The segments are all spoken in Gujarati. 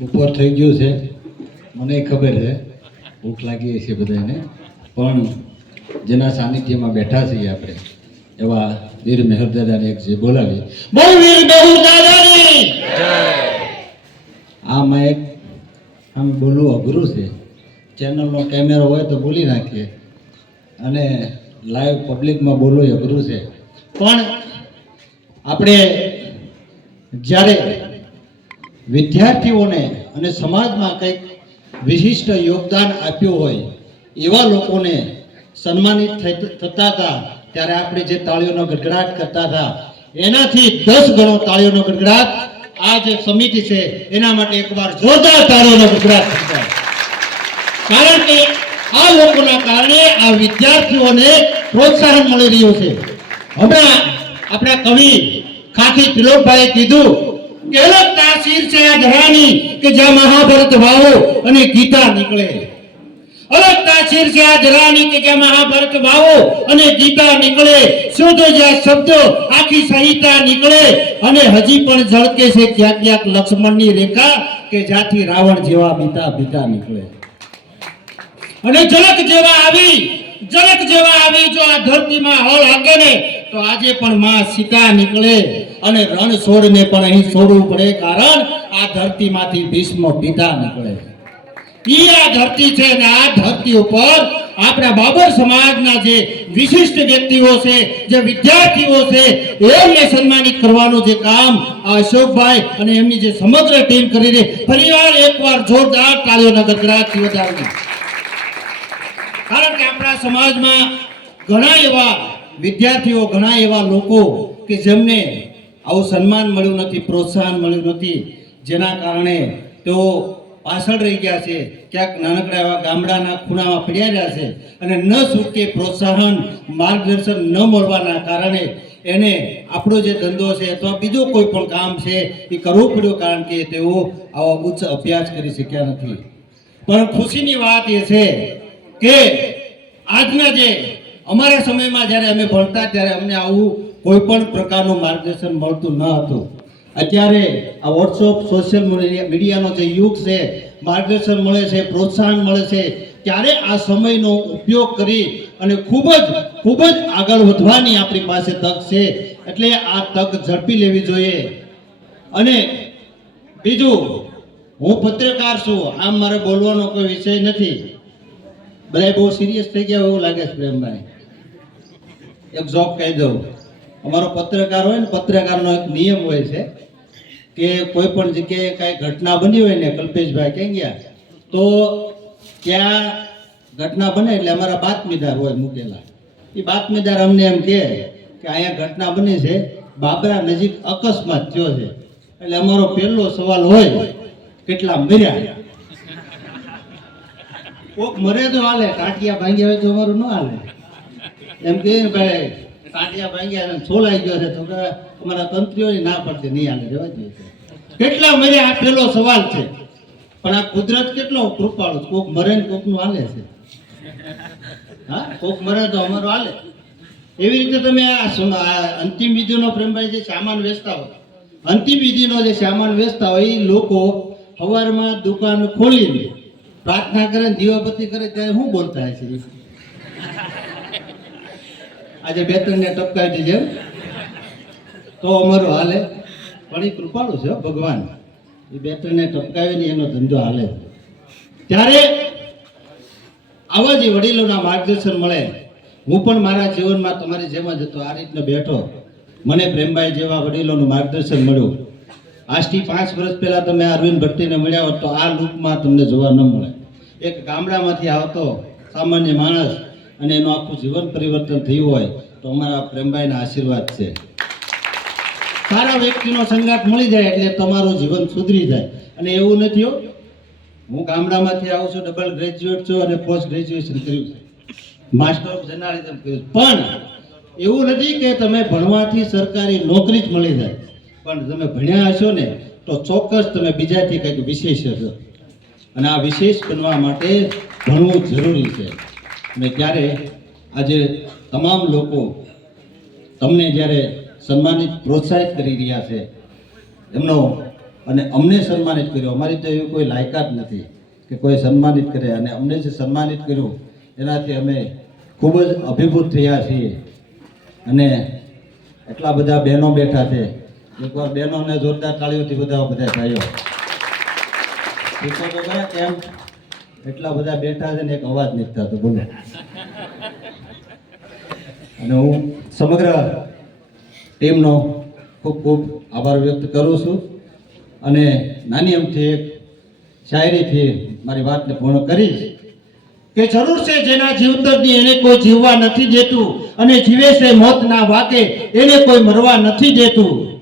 બપોર થઈ ગયું છે. મને ખબર છે ભૂખ લાગી છે બધાને પણ જેના સાનિધ્યમાં બેઠા છીએ આપણે એવા વીર મેહરદાદાને એક જે બોલાવી. બોલ વીર મેહરદાદાની આમાં એક આમ બોલવું અઘરું છે. ચેનલનો કેમેરો હોય તો બોલી નાખીએ. અને લાઈવ પબ્લિકમાં બોલવું અઘરું છે. પણ આપણે જ્યારે વિદ્યાર્થીઓને અને સમાજમાં કંઈક વિશિષ્ટ યોગદાન આપ્યું હોય, એવા લોકોને સન્માનિત થતા હતા. ત્યારે આપણે જે તાળીઓનો ગડગડાટ કરતા હતા, એનાથી દસ ગણો તાળીઓનો ગડગડાટ આ જે સમિતિ છે, એના માટે એકવાર જોરદાર તાળીઓનો ગડગડાટ થતા કારણ કે આ લોકોના કારણે આ વિદ્યાર્થીઓને પ્રોત્સાહન મળી રહ્યું છે. હમણાં આપણા કવિ ખાખી ત્રિલોકભાઈએ કીધું કે તાસીર છે આ ધરાની કે જ્યાં મહાભારત વાવો અને ગીતા નીકળે. અલગ તાસીર છે આ ધરાની કે જ્યાં મહાભારત વાવો અને ગીતા નીકળે. શુદ્ધ જ્યાં શબ્દો આખી સંહિતા નીકળે અને હજી પણ ઝળકે છે ક્યાંક ક્યાંક લક્ષ્મણની રેખા કે જ્યાંથી રાવણ જેવા બીતા બીતા નીકળે. અને ઝલક જેવા આવી, ઝલક જેવા આવી જો આ ધરતીમાં હળ હાકે ને તો આજે પણ માં સીતા નીકળે અને રણ છોડને પણ અહીં છોડવું પડે, કારણ આ ધરતીમાંથી ભીષ્મ પિતા નીકળે. ઈ આ ધરતી છે અને આ ધરતી ઉપર આપણા બાબર સમાજના જે વિશિષ્ટ વ્યક્તિઓ છે, જે વિદ્યાર્થીઓ છે, એમને સન્માનિત કરવાનું જે કામ આ અશોકભાઈ અને એમની જે સમગ્ર ટીમ કરી રહી, ફરીવાર એકવાર જોરદાર તાળીઓના ગડગડાટથી વધારવી. કારણ કે આપણા સમાજમાં ઘણા એવા વિદ્યાર્થીઓ ઘણા એવા લોકો કે જેમને આવું સન્માન મળ્યું નથી, પ્રોત્સાહન મળ્યું નથી, જેના કારણે તેઓ પાછળ રહી ગયા છે, ક્યાંક નાનકડા એવા ગામડાના ખૂણામાં પડ્યા રહ્યા છે અને ન છૂટકે પ્રોત્સાહન, માર્ગદર્શન ન મળવાના કારણે એને આપણો જે ધંધો છે અથવા બીજો કોઈ પણ કામ છે એ કરવું પડ્યું કારણ કે તેઓ આવા ઉચ્ચ અભ્યાસ કરી શક્યા નથી. પણ ખુશીની વાત એ છે કે આજના જે અમારા સમયમાં જ્યારે અમે ભણતા ત્યારે અમને આવું કોઈ પણ પ્રકારનું માર્ગદર્શન મળતું ન હતું. અત્યારે આ વોટ્સઅપ સોશિયલ મીડિયાનો જે યુગ છે, માર્ગદર્શન મળે છે, પ્રોત્સાહન મળે છે, ત્યારે આ સમયનો ઉપયોગ કરી અને ખૂબ જ ખૂબ જ આગળ વધવાની આપણી પાસે તક છે. એટલે આ તક ઝડપી લેવી જોઈએ. અને બીજું, હું પત્રકાર છું, આમ મારે બોલવાનો કોઈ વિષય નથી. બધા બહુ સિરિયસ થઈ ગયા એવું લાગે છે પ્રેમભાઈ. જોક કહી દઉં. અમારો પત્રકાર હોય ને, પત્રકારનો એક નિયમ હોય છે કે કોઈ પણ જગ્યાએ કાંઈ ઘટના બની હોય ને, કલ્પેશભાઈ ક્યાં ગયા? તો ત્યાં ઘટના બને એટલે અમારા બાતમીદાર હોય મૂકેલા. એ બાતમીદાર અમને એમ કહે કે અહીંયા ઘટના બની છે, બાબરા નજીક અકસ્માત થયો છે. એટલે અમારો પહેલો સવાલ હોય, કેટલા મર્યા? કોક મરે તો હાલે, ટાંટિયા ભાંગ્યા હોય તો અમારું ન હાલે. એમ કે ભાઈ ટાંટિયા ભાંગ્યા છે છોલાઈ ગયો છે. તો કે, અમારા તંત્રીઓની ના પડશે નહીં હાલે રહેવા જોઈએ કેટલા મરે, આ પેલો સવાલ છે. પણ આ કુદરત કેટલો કૃપાળો કોક મરે ને કોકનું હાલે છે. હા, કોક મરે તો અમારો હાલે એવી રીતે તમે આ અંતિમ વિધિનો પ્રેમભાઈ જે સામાન વેચતા હોય, અંતિમ વિધિનો જે સામાન વેચતા હોય એ લોકો સવારમાં દુકાન ખોલીને પ્રાર્થના કરે દીવાબત્તી કરે, ત્યારે શું બોલતા એ? આજે બે ત્રણ ને ટપકાવી દીધે તો અમારું હાલે. પણ એ કૃપાળુ છે ભગવાન. એ બે ત્રણ ને ટપકાવી ને એનો ધંધો હાલે. ત્યારે આવા જે વડીલોના માર્ગદર્શન મળે, હું પણ મારા જીવનમાં તમારી જેમ જ હતો, આ રીતનો બેઠો. મને પ્રેમભાઈ જેવા વડીલોનું માર્ગદર્શન મળ્યું. આજથી પાંચ વર્ષ પહેલાં તમે અરવિંદ ભટ્ટીને મળ્યા હોત તો આ લૂપમાં તમને જોવા ન મળે. એક ગામડામાંથી આવતો સામાન્ય માણસ અને એનું આખું જીવન પરિવર્તન થયું હોય તો અમારા પ્રેમભાઈના આશીર્વાદ છે. સારા વ્યક્તિનો સંગાત મળી જાય એટલે તમારું જીવન સુધરી જાય. અને એવું નથી હો ગામડામાંથી આવું છું ડબલ ગ્રેજ્યુએટ છું અને પોસ્ટ ગ્રેજ્યુએશન કર્યું છે. માસ્ટર ઓફ જર્નાલિઝમ કર્યું. પણ એવું નથી કે તમે ભણવાથી સરકારી નોકરી જ મળી જાય. પણ તમે ભણ્યા હશો ને તો ચોક્કસ તમે બીજાથી કંઈક વિશેષ હશો. અને આ વિશેષ બનવા માટે ભણવું જરૂરી છે. અને ત્યારે આજે તમામ લોકો તમને જ્યારે સન્માનિત પ્રોત્સાહિત કરી રહ્યા છે, એમનો અને અમને સન્માનિત કર્યો. અમારી તો એવી કોઈ લાયકાત નથી કે કોઈ સન્માનિત કરે અને અમને જે સન્માનિત કર્યું, એનાથી અમે ખૂબ જ અભિભૂત થયા છીએ. અને એટલા બધા બહેનો બેઠા છે. એકવાર બહેનોને જોરદાર તાળીઓથી બધા બધા થયો કેમ એટલા બધા બેઠા છે ને એક અવાજ નીકળતા હતો બોલો. અને હું સમગ્ર ટીમનો ખૂબ ખૂબ આભાર વ્યક્ત કરું છું અને નાની અમથી એક શાયરીથી મારી વાતને પૂર્ણ કરીશ કે જરૂર છે જેના જીવતરની એને કોઈ જીવવા નથી દેતું અને જીવે છે મોતના વાકે એને કોઈ મરવા નથી દેતું.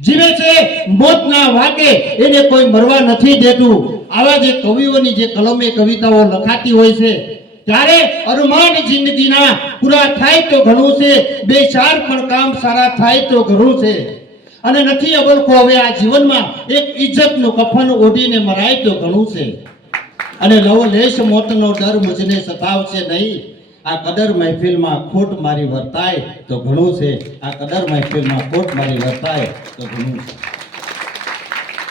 જીવે છે, મોતના વાકે એને કોઈ મરવા નથી દેતું. આવા જે કવિઓની જે કલમે કવિતાઓ લખાતી હોય છે, ત્યારે અરમાન જિંદગીના પૂરા થાય તો ઘણું છે, બે ચાર પણ કામ સારા થાય તો ઘણું છે. અને નથી અબલખો હવે આ જીવનમાં એક ઇજ્જતનું કફન ઓઢીને મરાય તો ઘણું છે. અને નવો લેશ મોતનો ડર મુજને સતાવશે નહીં. આ કદર મહેફિલમાં ખોટ મારી વર્તાય તો ઘણું છે. આ કદર મહેફિલમાં ખોટ મારી વર્તાય તો ઘણું છે.